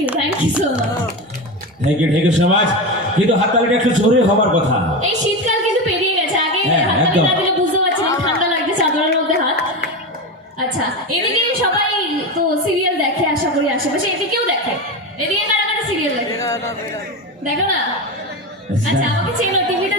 You so much. Thank you so much. কিন্তু হাততালিটা একটু জোরে হবার কথা। এই শীতকাল কিন্তু পেরিয়ে গেছে, আগে হ্যাঁ, হাততালি একদম। না দিলে বুঝতে পারছিলাম ঠান্ডা লাগছে চাদরের মধ্যে হাত। আচ্ছা, এদিকে সবাই তো সিরিয়াল দেখে আশা করি আশেপাশে, এদিকেও দেখে। এদিকে কারা কারা সিরিয়াল দেখে? দেখো না? আচ্ছা, আমাকে চেনো, টিভিতে